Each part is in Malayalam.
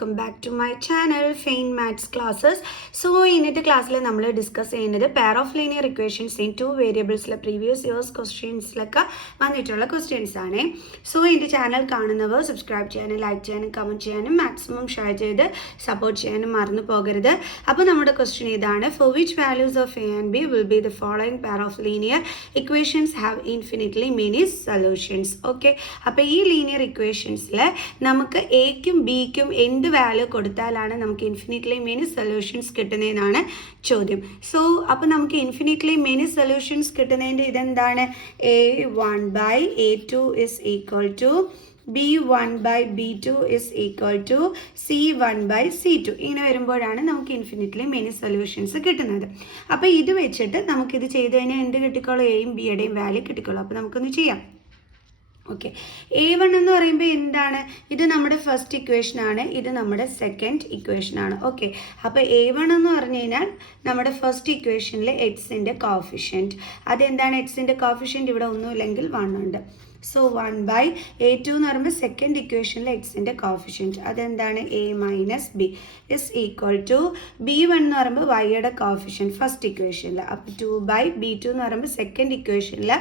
welcome back to my channel Fain Maths Classes. So ഇന്നത്തെ ക്ലാസ്സിൽ നമ്മൾ ഡിസ്കസ് ചെയ്യുന്നത് pair of linear equations in two variables previous years ക്വസ്റ്റ്യൻസിലൊക്കെ വന്നിട്ടുള്ള ക്വസ്റ്റ്യൻസ് ആണ്. സോ എൻ്റെ ചാനൽ കാണുന്നവർ സബ്സ്ക്രൈബ് ചെയ്യാനും ലൈക്ക് ചെയ്യാനും കമൻറ്റ് ചെയ്യാനും മാക്സിമം ഷെയർ ചെയ്ത് സപ്പോർട്ട് ചെയ്യാനും മറന്നു പോകരുത്. അപ്പോൾ നമ്മുടെ ക്വസ്റ്റ്യൻ ഇതാണ്: for which values of a and b will be the following pair of linear equations have infinitely many solutions? Okay, അപ്പോൾ ഈ ലീനിയർ ഇക്വേഷൻസിൽ നമുക്ക് എക്കും ബിക്കും എന്ത് വാല്യൂ കൊടുത്താലാണ് നമുക്ക് ഇൻഫിനിറ്റ്ലി മെനി സൊല്യൂഷൻസ് കിട്ടുന്നതെന്നാണ് ചോദ്യം. സോ അപ്പോൾ നമുക്ക് ഇൻഫിനിറ്റ്ലി മെനി സൊല്യൂഷൻസ് കിട്ടുന്നതിൻ്റെ ഇതെന്താണ്? a1/a2 is equal to b1/b2 is equal to c1/c2. ഇങ്ങനെ വരുമ്പോഴാണ് നമുക്ക് ഇൻഫിനിറ്റ്ലി മെനി സൊല്യൂഷൻസ് കിട്ടുന്നത്. അപ്പോൾ ഇത് വെച്ചിട്ട് നമുക്കിത് ചെയ്ത് കഴിഞ്ഞാൽ എന്ത് കിട്ടിക്കോളും? എയും ബിയുടെയും വാല്യൂ കിട്ടിക്കോളും. അപ്പോൾ നമുക്കൊന്ന് ചെയ്യാം. ഓക്കെ, a1 എന്ന് പറയുമ്പോൾ എന്താണ്? ഇത് നമ്മുടെ ഫസ്റ്റ് ഇക്വേഷനാണ്, ഇത് നമ്മുടെ സെക്കൻഡ് ഇക്വേഷനാണ്. ഓക്കെ, അപ്പോൾ a1 എന്ന് പറഞ്ഞു കഴിഞ്ഞാൽ നമ്മുടെ ഫസ്റ്റ് ഇക്വേഷനിൽ എക്സിൻ്റെ കോഫിഷ്യൻറ്റ്. അതെന്താണ് എക്സിൻ്റെ കോഫിഷ്യൻറ്റ്? ഇവിടെ ഒന്നുമില്ലെങ്കിൽ 1 ഉണ്ട്. സോ 1/a2 എന്ന് പറയുമ്പോൾ സെക്കൻഡ് ഇക്വേഷനിൽ എക്സിൻ്റെ കോഫിഷ്യൻറ്റ്. അതെന്താണ്? a - b is equal to b1 എന്ന് പറയുമ്പോൾ വൈയുടെ കോഫിഷ്യൻറ്റ് ഫസ്റ്റ് ഇക്വേഷനിൽ. അപ്പോൾ 2/b2 എന്ന് പറയുമ്പോൾ സെക്കൻഡ് ഇക്വേഷനിൽ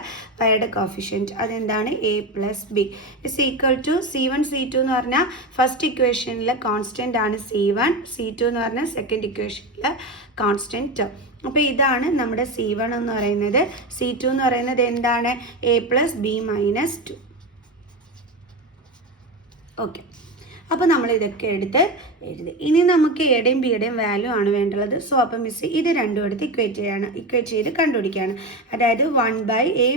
വൈയുടെ കോഫിഷ്യൻറ്റ്. അതെന്താണ്? a + b is equal to c1 c2 എന്ന് പറഞ്ഞാൽ ഫസ്റ്റ് ഇക്വേഷനിൽ കോൺസ്റ്റൻ്റ് ആണ് c1, c2 എന്ന് പറഞ്ഞാൽ സെക്കൻഡ് ഇക്വേഷനിൽ കോൺസ്റ്റൻറ്റ്. അപ്പോൾ ഇതാണ് നമ്മുടെ c1 എന്ന് പറയുന്നത്. c2 എന്ന് പറയുന്നത് എന്താണ്? a + b - 2. ഓക്കെ, അപ്പോൾ നമ്മൾ ഇതൊക്കെ എടുത്ത് എഴുതി. ഇനി നമുക്ക് എയുടെയും ബിയുടെയും വാല്യൂ ആണ് വേണ്ടുള്ളത്. സോ അപ്പം മിസ് ഇത് രണ്ടും എടുത്ത് ഇക്വേറ്റ് ചെയ്ത് കണ്ടുപിടിക്കുകയാണ്. അതായത് 1/a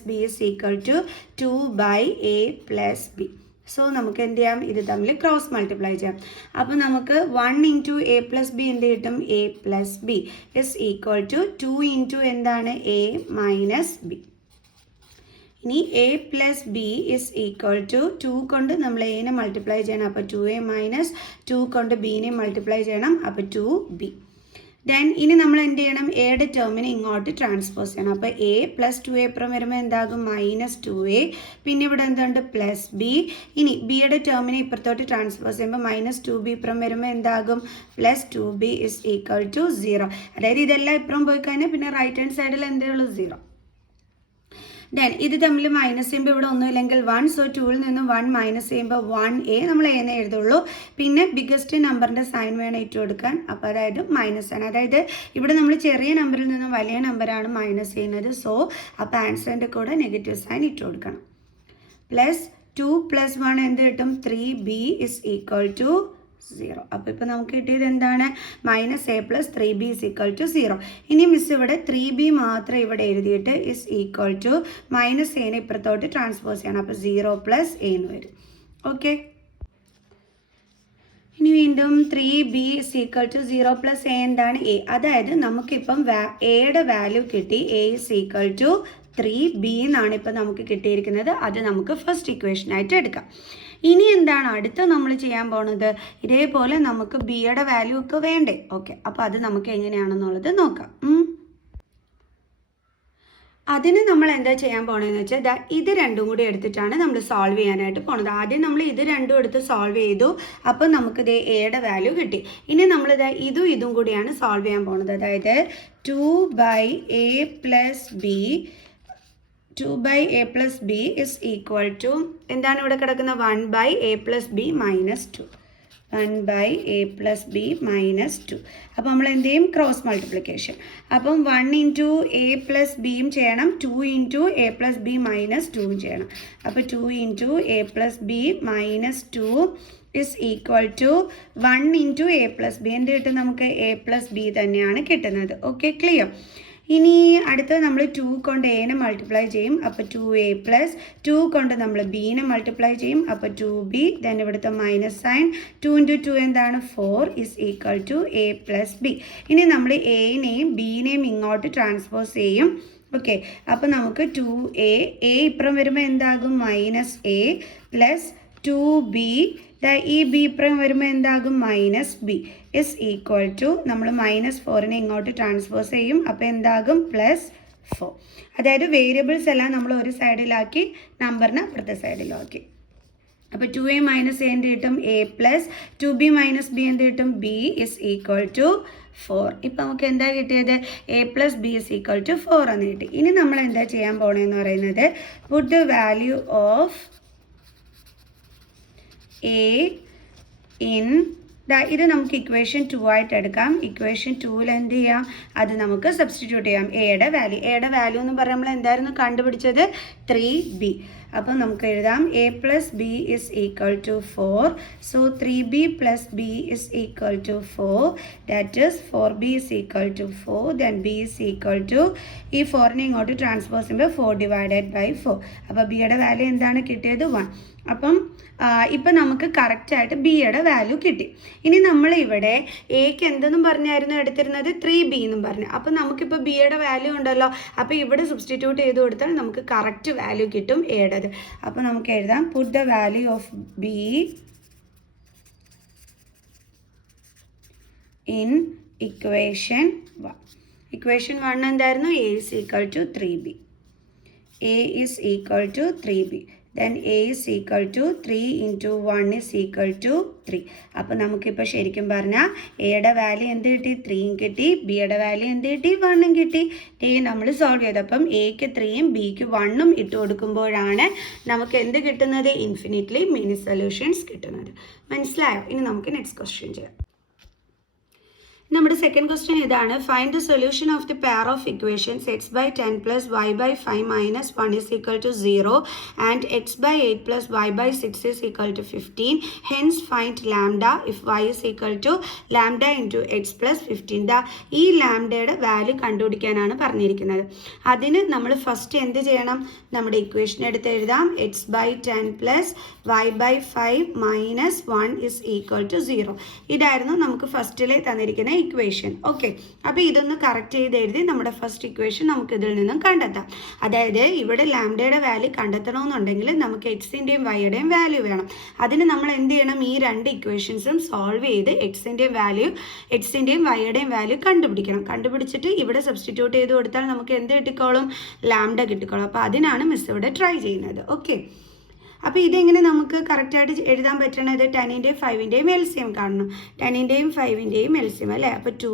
- b is equal to 2/a + b. So നമുക്ക് എന്ത് ചെയ്യാം? ഇത് തമ്മിൽ ക്രോസ് മൾട്ടിപ്ലൈ ചെയ്യാം. അപ്പോൾ നമുക്ക് 1 × a + b എന്ത് കിട്ടും? a + b is equal to 2 × എന്താണ്? a - b. ഇനി a + b is equal to 2 കൊണ്ട് നമ്മൾ എനെ മൾട്ടിപ്ലൈ ചെയ്യണം. അപ്പോൾ 2a - 2 കൊണ്ട് ബിനെ മൾട്ടിപ്ലൈ ചെയ്യണം. അപ്പോൾ 2b. ദെൻ ഇനി നമ്മൾ എന്ത് ചെയ്യണം? എയുടെ ടേമിനെ ഇങ്ങോട്ട് ട്രാൻസ്പോസ് ചെയ്യണം. അപ്പോൾ a + 2a ഇപ്പുറം വരുമ്പോൾ എന്താകും? -2a. പിന്നെ ഇവിടെ എന്തുണ്ട്? +b. ഇനി ബിയുടെ ടേമിനെ ഇപ്പുറത്തോട്ട് ട്രാൻസ്പോസ് ചെയ്യുമ്പോൾ -2b ഇപ്പുറം വരുമ്പോൾ എന്താകും? +2b is equal to 0. അതായത് ഇതെല്ലാം ഇപ്പുറം പോയി കഴിഞ്ഞാൽ പിന്നെ റൈറ്റ് ഹാൻഡ് സൈഡിൽ എന്തേ ഉള്ളൂ? 0. ദെൻ ഇത് തമ്മിൽ മൈനസ് ചെയ്യുമ്പോൾ ഇവിടെ ഒന്നുമില്ലെങ്കിൽ 1. സോ 2ൽ നിന്നും 1 മൈനസ് ചെയ്യുമ്പോൾ 1a നമ്മൾ എന്നെ എഴുതുള്ളൂ. പിന്നെ ബിഗ്ഗസ്റ്റ് നമ്പറിൻ്റെ സൈൻ വേണം ഇട്ട് കൊടുക്കാൻ. അപ്പോൾ അതായത് മൈനസ് ആണ്. അതായത് ഇവിടെ നമ്മൾ ചെറിയ നമ്പറിൽ നിന്നും വലിയ നമ്പറാണ് മൈനസ് ചെയ്യുന്നത്. സോ അപ്പോൾ ആൻസറിൻ്റെ കൂടെ നെഗറ്റീവ് സൈൻ ഇട്ട് കൊടുക്കണം. +2 + 1 എന്ത് കിട്ടും? 3b is equal to 0. അപ്പോൾ ഇപ്പോൾ നമുക്ക് കിട്ടിയത് എന്താണ്? -a + 3b is equal to 0. ഇനി മിസ് ഇവിടെ 3b മാത്രം ഇവിടെ എഴുതിയിട്ട് ഇസ് ഈക്വൽ ടു -aനെ ഇപ്പുറത്തോട്ട് ട്രാൻസ്പോസ് ചെയ്യണം. അപ്പോൾ 0 + a എന്ന് വരും. ഓക്കെ, ഇനി വീണ്ടും 3b is equal to 0 + a എന്താണ്? a. അതായത് നമുക്കിപ്പം എയുടെ വാല്യൂ കിട്ടി. a is equal to 3b എന്നാണ് ഇപ്പം നമുക്ക് കിട്ടിയിരിക്കുന്നത്. അത് നമുക്ക് ഫസ്റ്റ് ഇക്വേഷനായിട്ട് എടുക്കാം. ഇനി എന്താണ് അടുത്ത നമ്മൾ ചെയ്യാൻ പോണത്? ഇതേപോലെ നമുക്ക് ബിയുടെ വാല്യൂ ഒക്കെ വേണ്ടേ? ഓക്കെ, അപ്പോൾ അത് നമുക്ക് എങ്ങനെയാണെന്നുള്ളത് നോക്കാം. അതിന് നമ്മൾ എന്താ ചെയ്യാൻ പോണതെന്ന് വെച്ചാൽ ഇത് രണ്ടും കൂടി എടുത്തിട്ടാണ് നമ്മൾ സോൾവ് ചെയ്യാനായിട്ട് പോണത്. ആദ്യം നമ്മൾ ഇത് രണ്ടും എടുത്ത് സോൾവ് ചെയ്തു. അപ്പോൾ നമുക്ക് എയുടെ വാല്യൂ കിട്ടി. ഇനി നമ്മൾ ഇതും കൂടിയാണ് സോൾവ് ചെയ്യാൻ പോണത്. അതായത് 2/a + b 2/a + b is equal to എന്താണ് ഇവിടെ കിടക്കുന്ന? 1/a + b - 2. 1/a + b - 2. അപ്പോൾ നമ്മൾ എന്ത് ചെയ്യും? Cross multiplication. അപ്പം 1 × a + b ചെയ്യണം, 2 × a + b - 2 ചെയ്യണം. അപ്പോൾ 2 × a + b - 2 is equal to 1 × a + b. എന്ത് കിട്ടും നമുക്ക്? a + b തന്നെയാണ് കിട്ടുന്നത്. Okay, clear? ഇനി അടുത്തത് നമ്മൾ 2 കൊണ്ട് എനെ മൾട്ടിപ്ലൈ ചെയ്യും. അപ്പോൾ 2a + 2 കൊണ്ട് നമ്മൾ ബിനെ മൾട്ടിപ്ലൈ ചെയ്യും. അപ്പോൾ 2b. ദെൻ ഇവിടുത്തെ മൈനസ് സൈൻ. 2 × 2 എന്താണ്? 4 is equal to a + b. ഇനി നമ്മൾ എനെയും ബിനെയും ഇങ്ങോട്ട് ട്രാൻസ്പോസ് ചെയ്യും. ഓക്കെ, അപ്പോൾ നമുക്ക് 2a ഇപ്പുറം വരുമ്പോൾ എന്താകും? -a + 2b. ഈ ബി ഇപ്പുറം വരുമ്പോൾ എന്താകും? -b ഇസ് ഈക്വൽ ടു നമ്മൾ -4നെ ഇങ്ങോട്ട് ട്രാൻസ്പോസ് ചെയ്യും. അപ്പോൾ എന്താകും? +4. അതായത് വേരിയബിൾസ് എല്ലാം നമ്മൾ ഒരു സൈഡിലാക്കി, നമ്പറിനെ അപ്പുറത്തെ സൈഡിലാക്കി. അപ്പോൾ 2a മൈനസ് എ എന്ത് കിട്ടും a plus 2b minus B എന്ത് കിട്ടും b ഇസ് ഈക്വൽ ടു 4. ഇപ്പം നമുക്ക് എന്താ കിട്ടിയത് a plus b is equal to 4 എന്ന് കിട്ടി. ഇനി നമ്മൾ എന്താ ചെയ്യാൻ പോകണമെന്ന് പറയുന്നത് put the value of a in ഇത് നമുക്ക് ഇക്വേഷൻ 2 ആയിട്ട് എടുക്കാം. ഇക്വേഷൻ 2ൽ എന്ത് ചെയ്യാം, അത് നമുക്ക് സബ്സ്റ്റിറ്റ്യൂട്ട് ചെയ്യാം. എയുടെ വാല്യൂ എന്ന് പറയുമ്പോൾ നമ്മൾ എന്തായിരുന്നു കണ്ടുപിടിച്ചത് 3b. അപ്പം നമുക്ക് എഴുതാം a plus b is equal to 4. So 3b plus b is equal to 4. That is 4b is equal to 4. Then b is equal to ഈ 4നെ ഇങ്ങോട്ട് ട്രാൻസ്പോസ് ചെയ്യുമ്പോൾ 4 ഡിവൈഡഡ് ബൈ 4. അപ്പോൾ ബിയുടെ വാല്യൂ എന്താണ് കിട്ടിയത് 1. അപ്പം ഇപ്പം നമുക്ക് കറക്റ്റായിട്ട് ബിയുടെ വാല്യൂ കിട്ടി. ഇനി നമ്മൾ ഇവിടെ എക്ക് എന്തെന്നും പറഞ്ഞായിരുന്നു എടുത്തിരുന്നത് 3b എന്നും പറഞ്ഞു. അപ്പം നമുക്കിപ്പോൾ ബിയുടെ വാല്യൂ ഉണ്ടല്ലോ, അപ്പോൾ ഇവിടെ സബ്സ്റ്റിറ്റ്യൂട്ട് ചെയ്ത് കൊടുത്താൽ നമുക്ക് കറക്റ്റ് വാല്യൂ കിട്ടും എയുടേത്. അപ്പോൾ നമുക്ക് എഴുതാം puttu the value of be in equation 1. Equation 1 എന്തായിരുന്നു a is equal to 3b. a is equal to 3b. then a is equal to 3 into 1 is equal to 3. അപ്പോൾ നമുക്കിപ്പോൾ ശരിക്കും പറഞ്ഞാൽ എയുടെ വാല്യൂ എന്ത് കിട്ടി 3യും കിട്ടി, ബിയുടെ വാല്യൂ എന്ത് കിട്ടി 1ഉം കിട്ടി. നമ്മൾ സോൾവ് ചെയ്തപ്പം എക്ക് 3യും ബിക്ക് 1ഉം ഇട്ട് കൊടുക്കുമ്പോഴാണ് നമുക്ക് എന്ത് കിട്ടുന്നത് ഇൻഫിനിറ്റ്ലി മെനി സൊല്യൂഷൻസ് കിട്ടുന്നത്. മനസ്സിലായോ? ഇനി നമുക്ക് നെക്സ്റ്റ് ക്വസ്റ്റ്യൻ ചെയ്യാം. നമ്മുടെ സെക്കൻഡ് ക്വസ്റ്റ്യൻ ഇതാണ്. Find the solution of the pair of equations x by 10 plus y by 5 minus 1 is equal to 0 and x by 8 plus y by 6 is equal to 15. Hence find lambda if y is equal to lambda into x plus 15. ഈ ലാംഡയുടെ വാല്യൂ കണ്ടുപിടിക്കാനാണ് പറഞ്ഞിരിക്കുന്നത്. അതിന് നമ്മൾ ഫസ്റ്റ് എന്ത് ചെയ്യണം, നമ്മുടെ ഇക്വേഷൻ എടുത്ത് എഴുതാം. X by 10 plus y by 5 minus 1 is equal to 0. ഇതായിരുന്നു നമുക്ക് ഫസ്റ്റിലെ തന്നിരിക്കുന്ന ഇക്വേഷൻ. ഓക്കെ, അപ്പോൾ ഇതൊന്ന് കറക്റ്റ് ചെയ്ത് എഴുതി നമ്മുടെ ഫസ്റ്റ് ഇക്വേഷൻ നമുക്ക് ഇതിൽ നിന്നും കണ്ടെത്താം. അതായത് ഇവിടെ ലാംഡയുടെ വാല്യൂ കണ്ടെത്തണമെന്നുണ്ടെങ്കിൽ നമുക്ക് എക്സിൻ്റെയും വൈയുടെയും വാല്യൂ വേണം. അതിന് നമ്മൾ എന്ത് ചെയ്യണം, ഈ രണ്ട് ഇക്വേഷൻസും സോൾവ് ചെയ്ത് എക്സിൻ്റെയും വൈയുടെയും വാല്യൂ കണ്ടുപിടിച്ചിട്ട് ഇവിടെ സബ്സ്റ്റിറ്റ്യൂട്ട് ചെയ്ത് കൊടുത്താൽ നമുക്ക് എന്ത് കിട്ടിക്കോളും, ലാംഡ കിട്ടിക്കോളും. അപ്പോൾ അതിനാണ് മിസ് ഇവിടെ ട്രൈ ചെയ്യുന്നത്. ഓക്കെ, അപ്പോൾ ഇതെങ്ങനെ നമുക്ക് കറക്റ്റായിട്ട് എഴുതാൻ പറ്റണത് 10ൻ്റെയും 5ൻ്റെയും എൽസിയം കാണണം. 10ൻ്റെയും 5ൻ്റെയും എൽസിയം അല്ലേ. അപ്പോൾ 2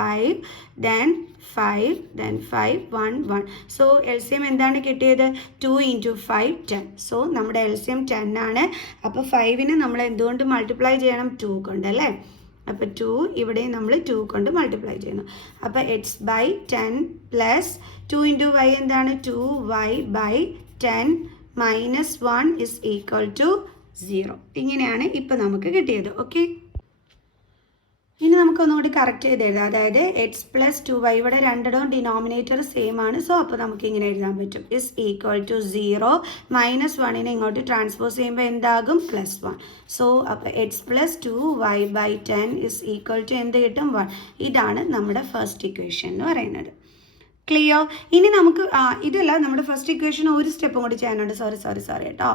5 then 5 then 5 1 1. സോ എൽസിയം എന്താണ് കിട്ടിയത് 2 into 5 10. സോ നമ്മുടെ എൽസിയം 10 ആണ്. അപ്പോൾ 5നെ നമ്മൾ എന്തുകൊണ്ട് മൾട്ടിപ്ലൈ ചെയ്യണം, 2 കൊണ്ട് അല്ലേ. അപ്പോൾ 2 ഇവിടെ നമ്മൾ 2 കൊണ്ട് മൾട്ടിപ്ലൈ ചെയ്യുന്നു. അപ്പോൾ x by 10 plus 2 into y എന്താണ് 2y by 10 minus 1 is equal to 0. ഇങ്ങനെയാണ് ഇപ്പം നമുക്ക് കിട്ടിയത്. ഓക്കെ, ഇനി നമുക്കൊന്നുകൂടി കറക്റ്റ് ചെയ്ത് എഴുതാം. അതായത് എക്സ് പ്ലസ് 2y ഇവിടെ രണ്ടിടവും ഡിനോമിനേറ്റർ സെയിം ആണ്. സോ അപ്പോൾ നമുക്ക് ഇങ്ങനെ എഴുതാൻ പറ്റും ഇസ് ഈക്വൽ ടു 0 മൈനസ് 1നെ ഇങ്ങോട്ട് ട്രാൻസ്പോസ് ചെയ്യുമ്പോൾ എന്താകും +1. സോ അപ്പോൾ x plus 2y by 10 is equal to എന്ത് കിട്ടും 1. ഇതാണ് നമ്മുടെ ഫസ്റ്റ് ഇക്വേഷൻ എന്ന് പറയുന്നത്. ക്ലിയർ? ഇനി നമുക്ക് ഇതല്ല, നമ്മുടെ ഫസ്റ്റ് ഇക്വേഷൻ ഒരു സ്റ്റെപ്പും കൂടി ചെയ്യാനുണ്ട്. സോറി കേട്ടോ.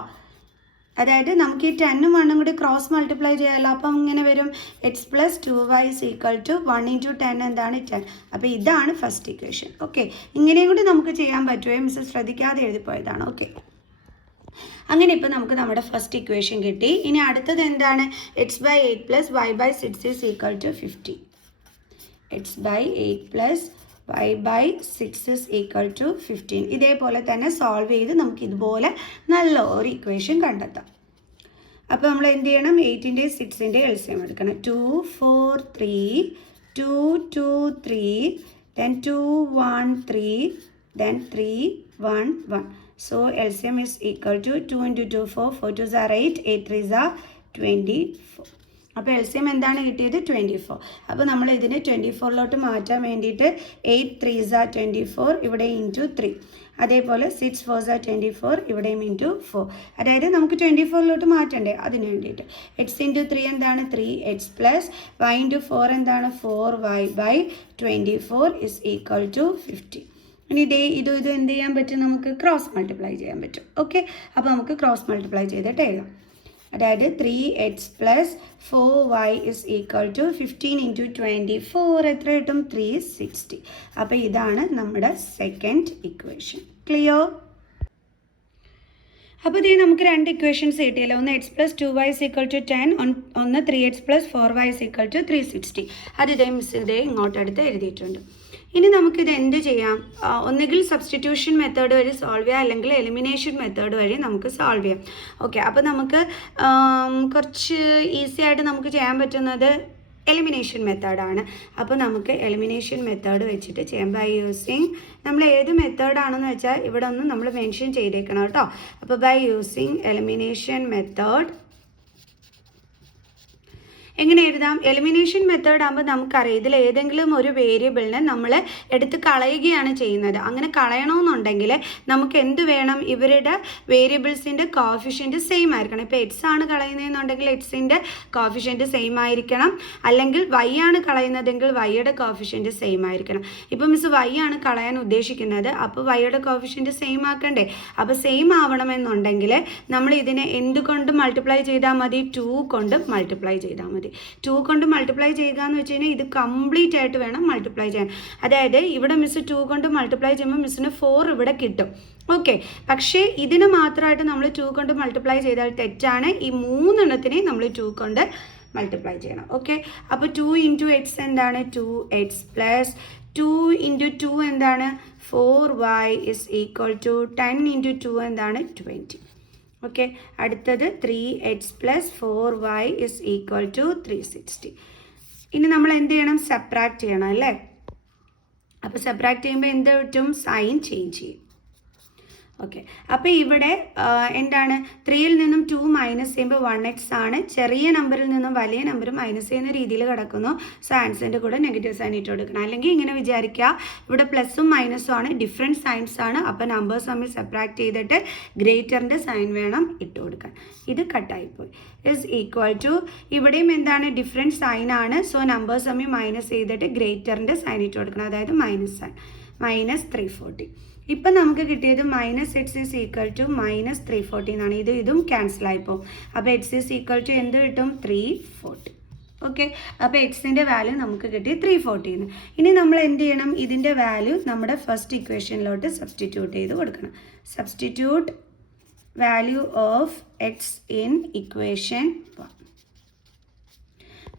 അതായത് നമുക്ക് ഈ 10ഉം 1ഉം കൂടി ക്രോസ് മൾട്ടിപ്ലൈ ചെയ്യാമല്ലോ. അപ്പം ഇങ്ങനെ വരും x plus 2y is equal to 1 into 10 എന്താണ് 10. അപ്പോൾ ഇതാണ് ഫസ്റ്റ് ഇക്വേഷൻ. ഓക്കെ, ഇങ്ങനെയും കൂടി നമുക്ക് ചെയ്യാൻ പറ്റുമോ, മിസ്സസ് ശ്രദ്ധിക്കാതെ എഴുതിപ്പോയതാണ്. ഓക്കെ, അങ്ങനെ ഇപ്പോൾ നമുക്ക് നമ്മുടെ ഫസ്റ്റ് ഇക്വേഷൻ കിട്ടി. ഇനി അടുത്തത് എന്താണ്, x by 8 plus y by 6 is equal to 50. X by 8 plus y by 6 is equal to 15. ഇതേപോലെ തന്നെ സോൾവ് ചെയ്ത് നമുക്ക് ഇതുപോലെ നല്ല ഒരു ഇക്വേഷൻ കണ്ടെത്താം. അപ്പോൾ നമ്മൾ എന്ത് ചെയ്യണം, 8ൻ്റെയും 6ൻ്റെയും എൽസിയം എടുക്കണം. 2 4 3 2 2 3 then 2 1 3 then 3 1 1. So LCM is equal to 2 into 2 4 4 2s are 8 8 3s are 24. അപ്പോൾ എൽസിയം എന്താണ് കിട്ടിയത് 24. അപ്പോൾ നമ്മൾ ഇതിനെ 24ലോട്ട് മാറ്റാൻ വേണ്ടിയിട്ട് 8 3s are 24 ഇവിടെ ഇൻറ്റു 3, അതേപോലെ 6 4s are 24 ഇവിടെയും ഇൻറ്റു 4. അതായത് നമുക്ക് 24ലോട്ട് മാറ്റണ്ടേ, അതിന് വേണ്ടിയിട്ട് എക്സ് ഇൻറ്റു 3 എന്താണ് 3x പ്ലസ് y ഇൻറ്റു 4 എന്താണ് 4y by 24 is equal to 50. ഇനി ഇത് എന്ത് ചെയ്യാൻ പറ്റും, നമുക്ക് ക്രോസ് മൾട്ടിപ്ലൈ ചെയ്യാൻ പറ്റും. ഓക്കെ, അപ്പോൾ നമുക്ക് ക്രോസ് മൾട്ടിപ്ലൈ ചെയ്തിട്ട് എഴുതാം. അതായത് 3x plus 4y is equal to 15 into 24 എത്ര കിട്ടും 360. അപ്പോൾ ഇതാണ് നമ്മുടെ സെക്കൻഡ് ഇക്വേഷൻ. ക്ലിയർ? അപ്പോൾ ഇതേ നമുക്ക് രണ്ട് ഇക്വേഷൻസ് കിട്ടിയല്ലോ. ഒന്ന് x+2y = 10, ഒന്ന് 3x + 4y = 360. അത് ഇതേ മിസ് ഇതേ ഇങ്ങോട്ടെടുത്ത് എഴുതിയിട്ടുണ്ട്. ഇനി നമുക്കിത് എന്ത് ചെയ്യാം? ഒന്നുകിൽ സബ്സ്റ്റിറ്റ്യൂഷൻ മെത്തേഡ് വഴി സോൾവ് ചെയ്യാം, അല്ലെങ്കിൽ എലിമിനേഷൻ മെത്തേഡ് വഴി നമുക്ക് സോൾവ് ചെയ്യാം. ഓക്കെ, അപ്പോൾ നമുക്ക് കുറച്ച് ഈസി ആയിട്ട് നമുക്ക് ചെയ്യാൻ പറ്റുന്നത് എലിമിനേഷൻ മെത്തേഡാണ്. അപ്പോൾ നമുക്ക് എലിമിനേഷൻ മെത്തേഡ് വെച്ചിട്ട് ചെയ്യാം. ബൈ യൂസിങ്, നമ്മൾ ഏത് മെത്തേഡാണെന്ന് വെച്ചാൽ ഇവിടെ ഒന്ന് നമ്മൾ മെൻഷൻ ചെയ്തേക്കണം കേട്ടോ. അപ്പോൾ ബൈ യൂസിങ് എലിമിനേഷൻ മെത്തേഡ് എങ്ങനെ എഴുതാം? എലിമിനേഷൻ മെത്തേഡ് ആകുമ്പോൾ നമുക്കറിയാം ഇതിൽ ഏതെങ്കിലും ഒരു വേരിയബിളിനെ നമ്മൾ എടുത്ത് കളയുകയാണ് ചെയ്യുന്നത്. അങ്ങനെ കളയണമെന്നുണ്ടെങ്കിൽ നമുക്ക് എന്ത് വേണം? ഇവരുടെ വേരിയബിൾസിൻ്റെ കോഫിഷ്യൻറ്റ് സെയിം ആയിരിക്കണം. ഇപ്പോൾ എക്സ് ആണ് കളയുന്നതെന്നുണ്ടെങ്കിൽ എക്സിൻ്റെ കോഫിഷ്യൻറ്റ് സെയിം ആയിരിക്കണം, അല്ലെങ്കിൽ വൈ ആണ് കളയുന്നതെങ്കിൽ വൈയുടെ കോഫിഷ്യൻറ്റ് സെയിം ആയിരിക്കണം. ഇപ്പോൾ മിസ് വൈ ആണ് കളയാൻ ഉദ്ദേശിക്കുന്നത്, അപ്പോൾ വൈയുടെ കോഫിഷ്യൻറ്റ് സെയിം ആക്കണ്ടേ? അപ്പോൾ സെയിം ആവണമെന്നുണ്ടെങ്കിൽ നമ്മൾ ഇതിനെ എന്തുകൊണ്ട് മൾട്ടിപ്ലൈ ചെയ്താൽ മതി? 2 കൊണ്ട് മൾട്ടിപ്ലൈ ചെയ്താൽ മതി. 2 കൊണ്ട് മൾട്ടിപ്ലൈ ചെയ്യുക എന്ന് വെച്ച് കഴിഞ്ഞാൽ ഇത് കംപ്ലീറ്റ് ആയിട്ട് വേണം മൾട്ടിപ്ലൈ ചെയ്യാൻ. അതായത് ഇവിടെ മിസ് 2 കൊണ്ട് മൾട്ടിപ്ലൈ ചെയ്യുമ്പോൾ മിസ്സിന് 4 ഇവിടെ കിട്ടും. ഓക്കെ, പക്ഷേ ഇതിന് മാത്രമായിട്ട് നമ്മൾ 2 കൊണ്ട് മൾട്ടിപ്ലൈ ചെയ്താൽ തെറ്റാണ്. ഈ 3 എണ്ണത്തിനെ നമ്മൾ 2 കൊണ്ട് മൾട്ടിപ്ലൈ ചെയ്യണം. ഓക്കെ, അപ്പോൾ 2 × x എന്താണ്? 2x + 2 × 2 എന്താണ്? 4y = 10 × 2 എന്താണ്? 20. ഓക്കെ, അടുത്തത് 3x + 4y = 360. ഇനി നമ്മൾ എന്ത് ചെയ്യണം? സബ്ട്രാക്ട് ചെയ്യണം അല്ലേ? അപ്പോൾ സബ്ട്രാക്ട് ചെയ്യുമ്പോൾ എന്ത് കിട്ടും? സൈൻ ചേഞ്ച് ചെയ്യും. ഓക്കെ, അപ്പോൾ ഇവിടെ എന്താണ്? 3ൽ നിന്നും 2 മൈനസ് ചെയ്യുമ്പോൾ 1x ആണ്. ചെറിയ നമ്പറിൽ നിന്നും വലിയ നമ്പർ മൈനസ് ചെയ്യുന്ന രീതിയിൽ കിടക്കുന്നു. സോ ആൻസറിൻ്റെ കൂടെ നെഗറ്റീവ് സൈൻ ഇട്ട് കൊടുക്കണം. അല്ലെങ്കിൽ ഇങ്ങനെ വിചാരിക്കുക, ഇവിടെ പ്ലസും മൈനസും ആണ്, ഡിഫറെൻറ്റ് സൈൻസ് ആണ്. അപ്പോൾ നമ്പേഴ്സ് തമ്മിൽ സെപ്പറേറ്റ് ചെയ്തിട്ട് ഗ്രേറ്ററിൻ്റെ സൈൻ വേണം ഇട്ട് കൊടുക്കാൻ. ഇത് കട്ടായിപ്പോയി. = ഇവിടെയും എന്താണ്? ഡിഫറെൻറ്റ് സൈൻ ആണ്. സോ നമ്പേഴ്സ് തമ്മിൽ മൈനസ് ചെയ്തിട്ട് ഗ്രേറ്ററിൻ്റെ സൈൻ ഇട്ട് കൊടുക്കണം. അതായത് മൈനസ് സൈൻ, -340. ഇപ്പം നമുക്ക് കിട്ടിയത് -x = -340 എന്നാണ്. ഇതും ക്യാൻസൽ ആയിപ്പോവും. അപ്പോൾ x = എന്ത് കിട്ടും? 340. ഓക്കെ, അപ്പോൾ എക്സിൻ്റെ വാല്യൂ നമുക്ക് കിട്ടി 340 എന്ന്. ഇനി നമ്മൾ എന്ത് ചെയ്യണം? ഇതിൻ്റെ വാല്യൂ നമ്മുടെ ഫസ്റ്റ് ഇക്വേഷനിലോട്ട് സബ്സ്റ്റിറ്റ്യൂട്ട് ചെയ്ത് കൊടുക്കണം. Substitute value of X in equation 1.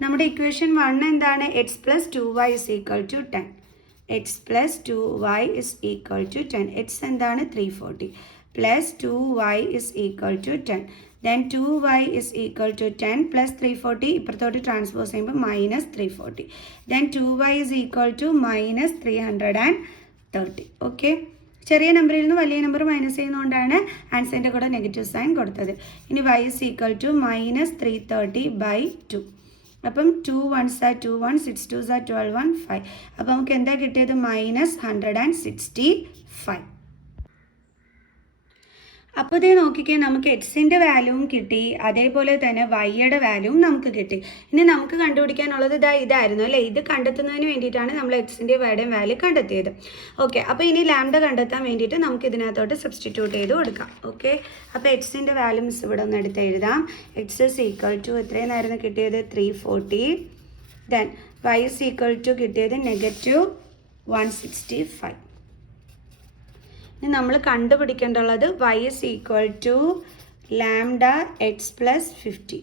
നമ്മുടെ ഇക്വേഷൻ 1 എന്താണ്? x + 2y = 10. x + 2y = 10. x എന്താണ്? 340 + 2y = 10. Then 2y = 10 + 340 ഇപ്പുറത്തോട്ട് ട്രാൻസ്പോസ് ചെയ്യുമ്പോൾ -340. Then 2y = -330. ഓക്കെ, ചെറിയ നമ്പറിൽ നിന്ന് വലിയ നമ്പർ മൈനസ് ചെയ്യുന്നതുകൊണ്ടാണ് ആൻസറിൻ്റെ കൂടെ നെഗറ്റീവ് സൈൻ കൊടുത്തത്. ഇനി y = -330/2. അപ്പം 2 1s are 2 1, 6 2s are 12 1 5. അപ്പോൾ നമുക്ക് എന്താ കിട്ടിയത്? -165. അപ്പോൾ ഇതേ നോക്കിക്കേ, നമുക്ക് എക്സിൻ്റെ വാല്യൂവും കിട്ടി, അതേപോലെ തന്നെ വൈയുടെ വാല്യൂവും നമുക്ക് കിട്ടി. ഇനി നമുക്ക് കണ്ടുപിടിക്കാനുള്ളത് ഇതായിരുന്നു അല്ലേ? ഇത് കണ്ടെത്തുന്നതിന് വേണ്ടിയിട്ടാണ് നമ്മൾ എക്സിൻ്റെ വൈയുടെയും വാല്യൂ കണ്ടെത്തിയത്. ഓക്കെ, അപ്പോൾ ഇനി ലാംഡ കണ്ടെത്താൻ വേണ്ടിയിട്ട് നമുക്ക് ഇതിനകത്തോട്ട് സബ്സ്റ്റിറ്റ്യൂട്ട് ചെയ്ത് കൊടുക്കാം. ഓക്കെ, അപ്പോൾ എക്സിൻ്റെ വാല്യൂ മിസ് ഇവിടെ ഒന്ന് എടുത്ത് എഴുതാം. x = എത്രയെന്നായിരുന്നു കിട്ടിയത്? 340. ദെൻ y = കിട്ടിയത് -165. ഇനി നമ്മൾ കണ്ടുപിടിക്കേണ്ടുള്ളത് y = λx + 50.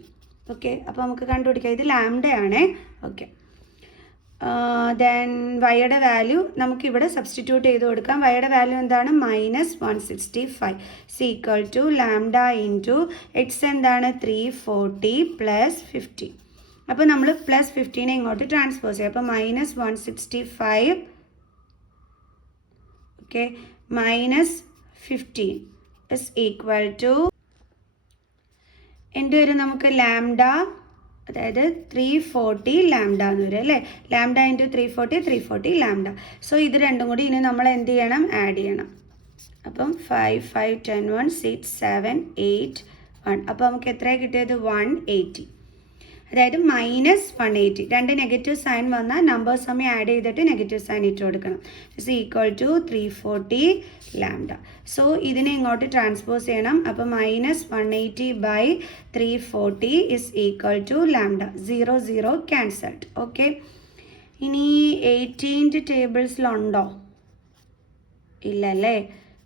ഓക്കെ, അപ്പോൾ നമുക്ക് കണ്ടുപിടിക്കാം. ഇത് ലാംഡയാണ്. ഓക്കെ, ദെൻ വൈയുടെ വാല്യൂ നമുക്കിവിടെ സബ്സ്റ്റിറ്റ്യൂട്ട് ചെയ്ത് കൊടുക്കാം. വൈയുടെ വാല്യൂ എന്താണ്? -165 = λ × x എന്താണ്? 340 + 50. അപ്പോൾ നമ്മൾ +15 ഇങ്ങോട്ട് ട്രാൻസ്പോസ് ചെയ്യും. അപ്പോൾ -165 ഓക്കെ -15 = എന്ത് വരും? നമുക്ക് ലാംഡ, അതായത് 340 ലാംഡ എന്ന് വരും അല്ലേ? Lambda × 340 lambda. സോ ഇത് രണ്ടും കൂടി ഇനി നമ്മൾ എന്ത് ചെയ്യണം? ആഡ് ചെയ്യണം. അപ്പം 5 5 10 1 6 7 8 1. അപ്പോൾ നമുക്ക് എത്രയാണ് കിട്ടിയത്? 180. അതായത് -180. രണ്ട് നെഗറ്റീവ് സൈൻ വന്നാൽ നമ്പേഴ്സ് തമ്മിൽ ആഡ് ചെയ്തിട്ട് നെഗറ്റീവ് സൈൻ ഇട്ട് കൊടുക്കണം. = 340 ലാംഡ. സോ ഇതിനെ ഇങ്ങോട്ട് ട്രാൻസ്പോസ് ചെയ്യണം. അപ്പോൾ -180/340 = ലാംഡ. 0 0 ക്യാൻസൽഡ്. ഓക്കെ, ഇനി 18th ടേബിൾസിലുണ്ടോ? ഇല്ലല്ലേ,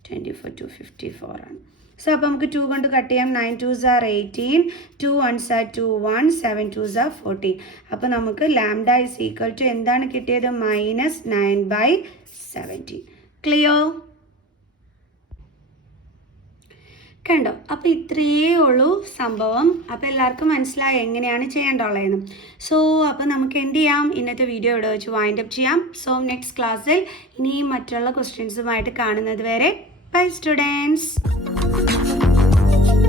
24 254 ആണ്. സോ അപ്പോൾ നമുക്ക് 2 കൊണ്ട് കട്ട് ചെയ്യാം. 9 2s are 18, 2 1s are 2 1, 7 2s are 14. അപ്പോൾ നമുക്ക് ലാംഡ ഇസ് ഈക്വൽ ടു എന്താണ് കിട്ടിയത്? -9/17. ക്ലിയർ? കണ്ടോ? അപ്പോൾ ഇത്രയേ ഉള്ളൂ സംഭവം. അപ്പോൾ എല്ലാവർക്കും മനസ്സിലായി എങ്ങനെയാണ് ചെയ്യേണ്ടുള്ളതെന്ന്. സോ അപ്പോൾ നമുക്ക് എന്ത് ചെയ്യാം? ഇന്നത്തെ വീഡിയോ ഇവിടെ വെച്ച് വൈൻഡ് അപ്പ് ചെയ്യാം. സോ നെക്സ്റ്റ് ക്ലാസ്സിൽ ഇനിയും മറ്റുള്ള ക്വസ്റ്റ്യൻസുമായിട്ട് കാണുന്നത് വരെ ബൈ സ്റ്റുഡൻസ്.